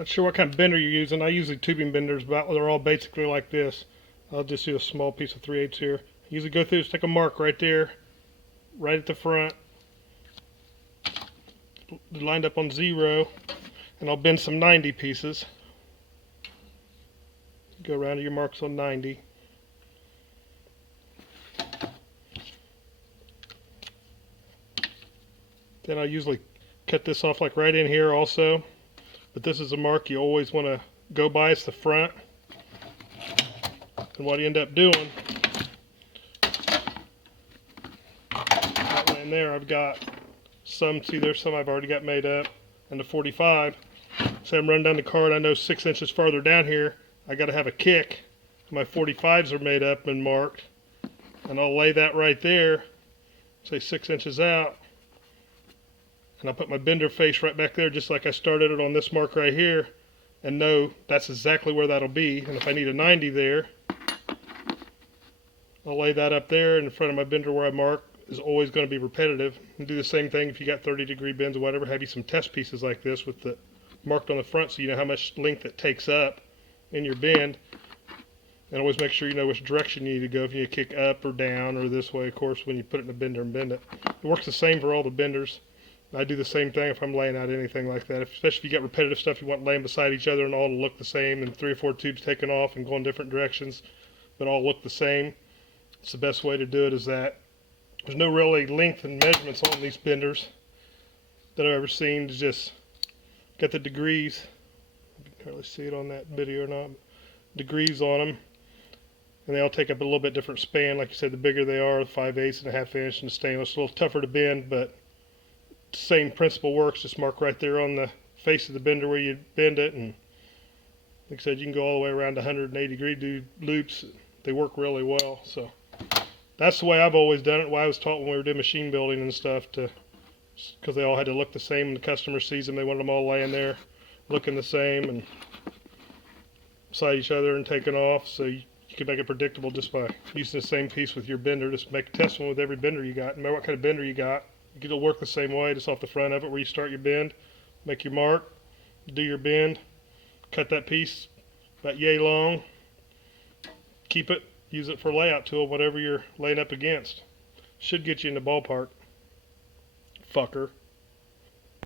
Not sure what kind of bender you're using. I usually tubing benders, but they're all basically like this. I'll just do a small piece of 3/8 here. Usually go through, stick a mark right there, right at the front, lined up on 0, and I'll bend some 90 pieces. Go around to your marks on 90. Then I usually cut this off like right in here also. But this is a mark you always want to go by. It's the front. And what you end up doing, that way in there I've got some, see there's some I've already got made up, and the 45. So I'm running down the card, I know 6 inches farther down here, I got to have a kick. My 45s are made up and marked. And I'll lay that right there, say 6 inches out. And I'll put my bender face right back there just like I started it on this mark right here, and know that's exactly where that'll be. And if I need a 90 there, I'll lay that up there in front of my bender where I mark. Is always going to be repetitive. And do the same thing if you got 30-degree bends or whatever. Have you some test pieces like this with the marked on the front so you know how much length it takes up in your bend. And always make sure you know which direction you need to go, if you need to kick up or down or this way, of course, when you put it in a bender and bend it. It works the same for all the benders. I do the same thing if I'm laying out anything like that. Especially if you got repetitive stuff you want laying beside each other and all to look the same, and 3 or 4 tubes taken off and going different directions, but all look the same. It's the best way to do it is that. There's no really length and measurements on these benders that I've ever seen. To just get the degrees. You can hardly see it on that video or not. Degrees on them. And they all take up a little bit different span. Like you said, the bigger they are, the 5/8 and a 1/2 inch, and the stainless, a little tougher to bend, but the same principle works. Just mark right there on the face of the bender where you bend it. And like I said, you can go all the way around 180-degree do loops. They work really well. So that's the way I've always done it. Why I was taught when we were doing machine building and stuff, because they all had to look the same when the customer sees them. They wanted them all laying there, looking the same and beside each other and taken off. So you can make it predictable just by using the same piece with your bender. Just make a test one with every bender you got. No matter what kind of bender you got, it'll work the same way, just off the front of it where you start your bend. Make your mark, do your bend, cut that piece about yay long, keep it. Use it for layout tool, whatever you're laying up against. Should get you in the ballpark. Fucker.